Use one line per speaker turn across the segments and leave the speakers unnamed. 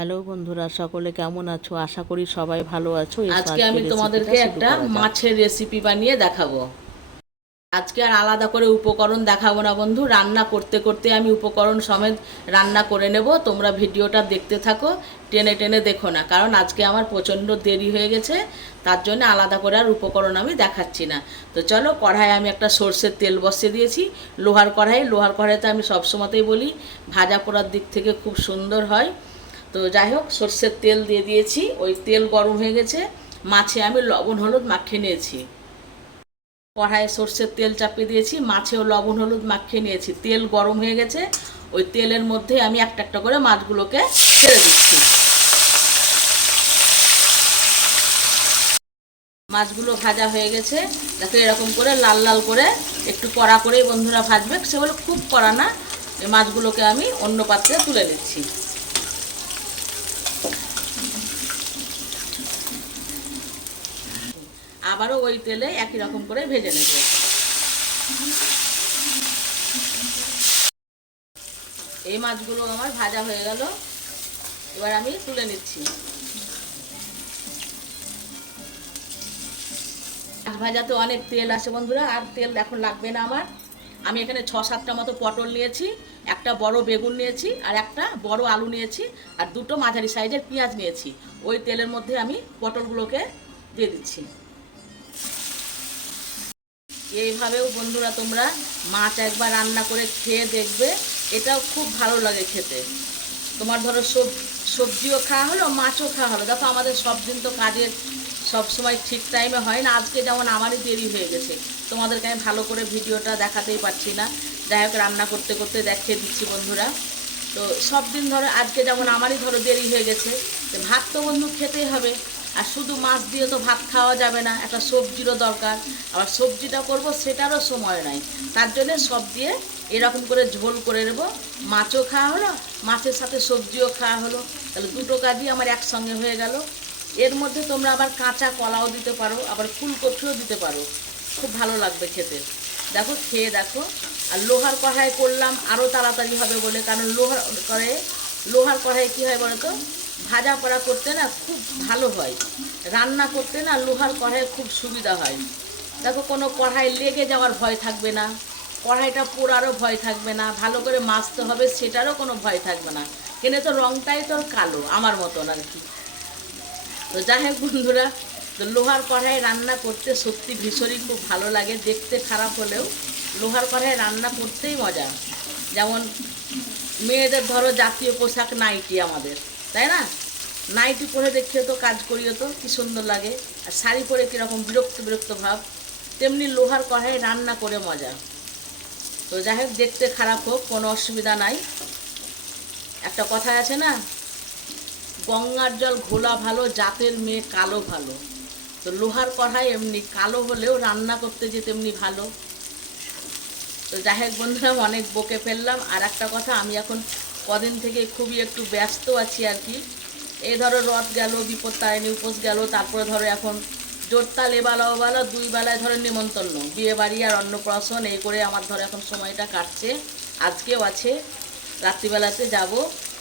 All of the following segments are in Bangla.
হ্যালো বন্ধুরা সকলে কেমন আছো? আশা করি সবাই ভালো আছো।
আজকে আমি তোমাদেরকে একটা মাছের রেসিপি বানিয়ে দেখাবো। আজকে আর আলাদা করে উপকরণ দেখাবো না বন্ধু। রান্না করতে করতে আমি উপকরণ সমেত রান্না করে নেব। তোমরা ভিডিওটা দেখতে থাকো টেনে টেনে দেখো না। কারণ আজকে আমার প্রচণ্ড দেরি হয়ে গেছে তার জন্য আলাদা করে আর উপকরণ আমি দেখাচ্ছি না। তো চলো কড়াই আমি একটা সর্ষের তেল বসিয়ে দিয়েছি। লোহার কড়াই লোহার কড়াইতে আমি সবসময়তেই বলি ভাজা পোড়ার দিক থেকে খুব সুন্দর হয়। তো যাই হোক সর্ষের তেল দিয়ে দিয়েছি, ওই তেল গরম হয়ে গেছে। মাছে আমি লবণ, হলুদ মাখিয়ে নিয়েছি। কড়াইয়ে সর্ষের তেল চাপিয়ে দিয়েছি, মাছেও লবণ, হলুদ মাখিয়ে নিয়েছি। তেল গরম হয়ে গেছে, ওই তেলের মধ্যে আমি একটা একটা করে মাছগুলোকে ছেড়ে দিচ্ছি। মাছগুলো ভাজা হয়ে গেছে দেখো এরকম করে লাল লাল করে একটু কড়া করেই বন্ধুরা ভাজবে। সেগুলো খুব কড়া না, এই মাছগুলোকে আমি অন্য পাত্রে তুলে নিচ্ছি। আবারও ওই তেলে একই রকম করে ভেজে নেব। এই মাছগুলো আমার ভাজা হয়ে গেল। এবার আমি তুলে নিচ্ছি। মাছ ভাজাতে অনেক তেল আছে বন্ধুরা, আর তেল এখন লাগবে না আমার। আমি এখানে ছ সাতটা মতো পটল নিয়েছি, একটা বড় বেগুন নিয়েছি, আর একটা বড় আলু নিয়েছি, আর দুটো মাঝারি সাইজের পেঁয়াজ নিয়েছি। ওই তেলের মধ্যে আমি পটলগুলোকে দিয়ে দিচ্ছি। এইভাবেও বন্ধুরা তোমরা মাছ একবার রান্না করে খেয়ে দেখবে, এটাও খুব ভালো লাগে খেতে। তোমার ধরো সব সবজিও খাওয়া হলো, মাছও খাওয়া হলো। দেখো আমাদের সব দিন তো কাজের সব সময় ঠিক টাইমে হয় না, আজকে যেমন আমারই দেরি হয়ে গেছে। তোমাদেরকে আমি ভালো করে ভিডিওটা দেখাতেই পারছি না। যাই হোক, রান্না করতে করতে দেখিয়ে দিচ্ছি বন্ধুরা। তো সব দিন ধরো, আজকে যেমন আমারই ধরো দেরি হয়ে গেছে ভাত তো বন্ধু খেতেই হবে। আর শুধু মাছ দিয়ে তো ভাত খাওয়া যাবে না, একটা সবজিরও দরকার। আবার সবজিটা করব, সেটারও সময় নাই। তার জন্য সব দিয়ে এরকম করে ঝোল করে নেব। মাছও খাওয়া হলো, মাছের সাথে সবজিও খাওয়া হলো। তাহলে দুটো কাজই আমার একসঙ্গে হয়ে গেল। এর মধ্যে তোমরা আবার কাঁচা কলাও দিতে পারো, আবার ফুলকপিও দিতে পারো। খুব ভালো লাগবে খেতে। দেখো, খেয়ে দেখো। আর লোহার কড়াই করলাম আরও তাড়াতাড়ি হবে বলে, কারণ লোহার করে লোহার কড়াই কী হয় বলো তো? ভাজা পোড়া করতে না খুব ভালো হয়। রান্না করতে না লোহার কড়াই খুব সুবিধা হয়। দেখো, কোনো কড়াই লেগে যাওয়ার ভয় থাকবে না। কড়াইটা পোড়ারও ভয় থাকবে না। ভালো করে মাজতে হবে, সেটারও কোনো ভয় থাকবে না। কেনে তো রংটাই তোর কালো, আমার মতন আর কি। তো যাই হোক বন্ধুরা, তো লোহার কড়াই রান্না করতে সত্যি ভীষণই খুব ভালো লাগে। দেখতে খারাপ হলেও লোহার কড়াই রান্না করতেই মজা। যেমন মেয়েদের ধরো জাতীয় পোশাক নাইটি আমাদের। তাই না? নাইটি পরে দেখিও তো কাজ করিও তো, কি সুন্দর লাগে। আর শাড়ি পরে কীরকম বিরক্ত বিরক্ত ভাব। তেমনি লোহার কড়াই রান্না করে মজা। তো যাই হোক, দেখতে খারাপ হোক, কোনো অসুবিধা নাই। একটা কথা আছে না, গঙ্গার জল ঘোলা ভালো, জাতের মেয়ে কালো ভালো। তো লোহার কড়াই এমনি কালো হলেও রান্না করতে যে তেমনি ভালো। তো যাই হোক বন্ধুরা, অনেক বকে ফেললাম। আর একটা কথা, আমি এখন কদিন থেকে খুবই একটু ব্যস্ত আছি আর কি। এই ধরো রথ গেল, বিপদ তারিণী, উপোস গেল, তারপরে ধরো এখন জোরতাল এবেলা ওবেলা দুই বেলায় ধরো নিমন্ত্রণ। বিয়ে বাড়ি আর অন্নপ্রাশন, এই করে আমার ধরো এখন সময়টা কাটছে। আজকেও আছে, রাত্রিবেলাতে যাব।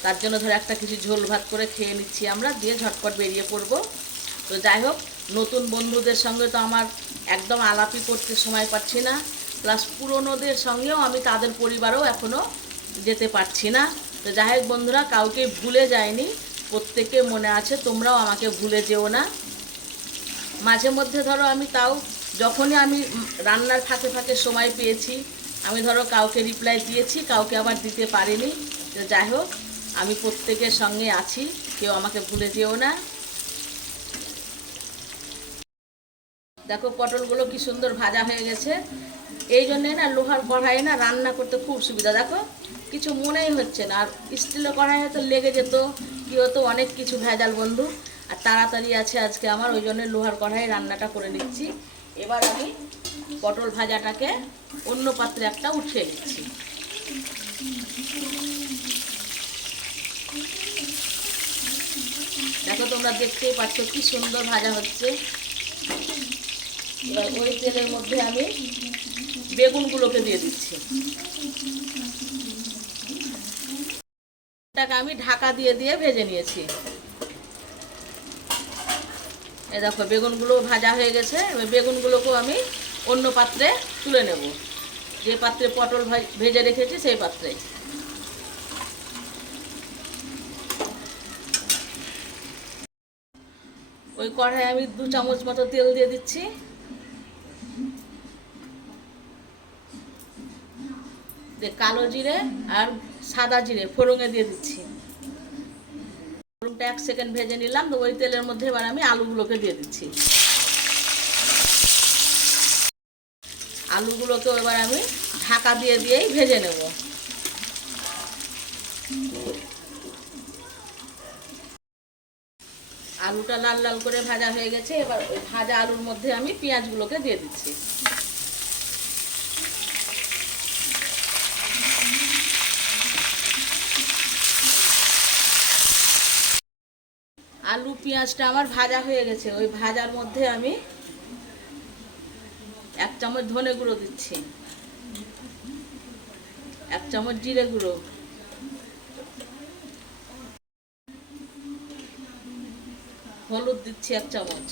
তার জন্য ধরো একটা কিছু ঝোল ভাত করে খেয়ে নিচ্ছি আমরা, দিয়ে ঝটপট বেরিয়ে পড়ব। তো যাই হোক, নতুন বন্ধুদের সঙ্গে তো আমার একদম আলাপি করতে সময় পাচ্ছি না। প্লাস পুরনোদের সঙ্গেও আমি তাদের পরিবারও এখনও যেতে পারছি না। তো যাই হোক বন্ধুরা, কাউকে ভুলে যায়নি। প্রত্যেকে মনে আছে, তোমরাও আমাকে ভুলে যেও না। মাঝে মধ্যে ধরো আমি তাও, যখনই আমি রান্নার ফাঁকে ফাঁকে সময় পেয়েছি, আমি ধরো কাউকে রিপ্লাই দিয়েছি, কাউকে আবার দিতে পারিনি। তো যাই হোক আমি প্রত্যেকের সঙ্গে আছি, কেউ আমাকে ভুলে যেও না। দেখো পটলগুলো কি সুন্দর ভাজা হয়ে গেছে। এই জন্যে না লোহার কড়াই না রান্না করতে খুব সুবিধা। দেখো কিছু মনেই হচ্ছে না। আর স্টিলের কড়াই হয়তো লেগে যেত, কি হতো, অনেক কিছু ভেজাল বন্ধু। আর তাড়াতাড়ি আছে আজকে আমার, ওই জন্য লোহার কড়াই রান্নাটা করে নিচ্ছি। এবার আমি পটল ভাজাটাকে অন্য পাত্রে একটা উঠিয়ে নিচ্ছি। দেখো তোমরা দেখতেই পাচ্ছ কি সুন্দর ভাজা হচ্ছে। এবার ওই তেলের মধ্যে আমি বেগুনগুলোকে দিয়ে দিচ্ছি। টাকা আমি ঢাকা দিয়ে দিয়ে ভেজে নিয়েছি। এই দেখো, বেগুনগুলো ভাজা হয়ে গেছে। এবার বেগুনগুলোকেও আমি অন্য পাত্রে তুলে নেব। যে পাত্রে পটল ভাজ- রেখেছি, সেই পাত্রে। ওই কড়াই আমি দু চামচ মতো তেল দিয়ে দিচ্ছি। কালো জিরে আর সাদা জিরে ফোড়ঙে দিয়ে দিচ্ছি। ফোড়নটা এক সেকেন্ড ভেজে নিলাম, তো ওই তেলের মধ্যে এবার আমি আলুগুলোকে দিয়ে দিচ্ছি। আলুগুলোকে এবার আমি ঢাকা দিয়ে দিয়েই ভেজে নেব। আলুটা লাল লাল করে ভাজা হয়ে গেছে, এবার ভাজা আলুর মধ্যে আমি পেঁয়াজগুলোকে দিয়ে দিচ্ছি। আলু, পেঁয়াজটা আমার ভাজা হয়ে গেছে। ওই ভাজার মধ্যে আমি এক চামচ ধনে গুঁড়ো দিচ্ছি। এক চামচ জিরে গুঁড়ো। হলুদ দিচ্ছি এক চামচ।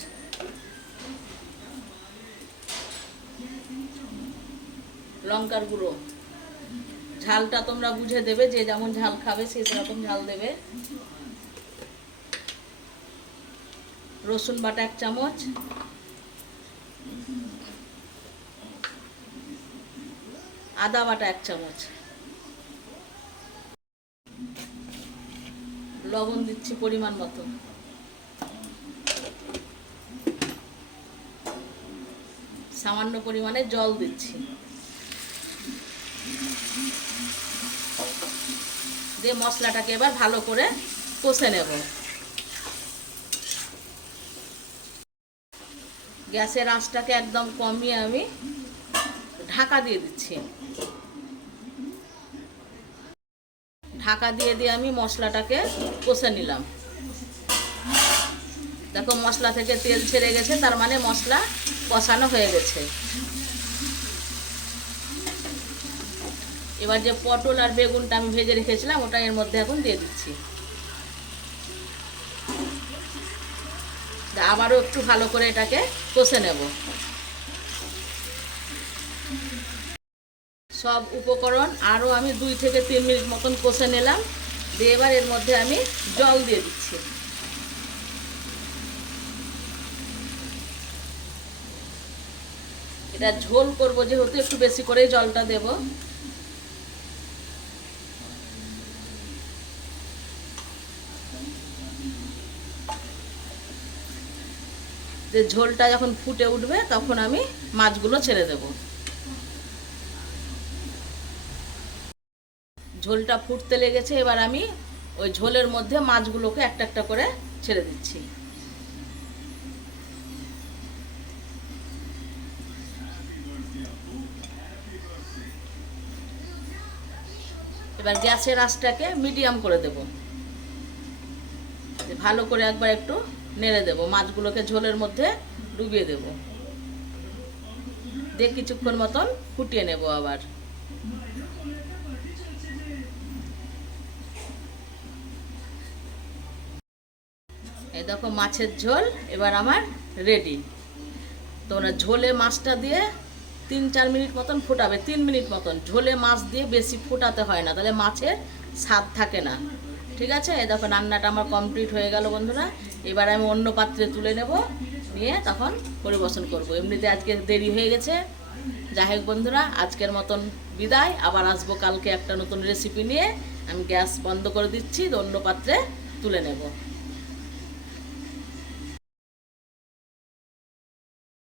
লঙ্কার গুঁড়ো। ঝালটা তোমরা বুঝে দেবে, যে যেমন ঝাল খাবে সেই সেরকম ঝাল দেবে। রসুন বাটা এক চামচ। আদা বাটা এক চামচ। লবণ দিচ্ছি পরিমাণ মতো। সামান্য পরিমাণে জল দিচ্ছি। দিয়ে মশলাটাকে এবার ভালো করে কষে নেব। গ্যাসের আঁচটাকে একদম কমিয়ে আমি ঢাকা দিয়ে দিচ্ছি। ঢাকা দিয়ে দিয়ে আমি মশলাটাকে কষে নিলাম। দেখো মশলা থেকে তেল ছেড়ে গেছে, তার মানে মশলা কষানো হয়ে গেছে। এবার যে পটল আর বেগুনটা আমি ভেজে রেখেছিলাম, ওটা এর মধ্যে এখন দিয়ে দিচ্ছি। আবারও একটু ভালো করে এটাকে কষে নেব। সব উপকরণ আরও আমি দুই থেকে তিন মিনিট মতন কষে নিলাম। দিয়ে এবার এর মধ্যে আমি জল দিয়ে দিচ্ছি। এটা ঝোল করব যেহেতু একটু বেশি করেই জলটা দেব। যে ঝোলটা যখন ফুটে উঠবে, তখন আমি মাছগুলো ছেড়ে দেব। ঝোলটা ফুটতে লেগেছে, এবার আমি ওই ঝোলের মধ্যে মাছগুলোকে একটা একটা করে ছেড়ে দিচ্ছি। এবার গ্যাসের আঁচটাকে মিডিয়াম করে দেব। ভালো করে একবার একটু নেড়ে দেব, মাছগুলোকে ঝোলের মধ্যে ডুবিয়ে দেব। দিয়ে কিছুক্ষণ মতন ফুটিয়ে নেব আবার। এই দেখো মাছের ঝোল, এবার আমার রেডি তোমরা ঝোলে মাছটা দিয়ে তিন চার মিনিট মতন ফোটাবে, তিন মিনিট মতন। ঝোলে মাছ দিয়ে বেশি ফোটাতে হয় না, তাহলে মাছের স্বাদ থাকে না। ঠিক আছে? এই দেখো রান্নাটা আমার কমপ্লিট হয়ে গেল বন্ধুরা। এবার আমি অন্য পাত্রে তুলে নেব, নিয়ে তখন পরিবেশন করব। এমনিতে আজকে দেরি হয়ে গেছে। যাই হোক বন্ধুরা, আজকের মতন বিদায়। আবার আসব কালকে একটা নতুন রেসিপি নিয়ে। আমি গ্যাস বন্ধ করে দিচ্ছি, অন্য পাত্রে তুলে নেব।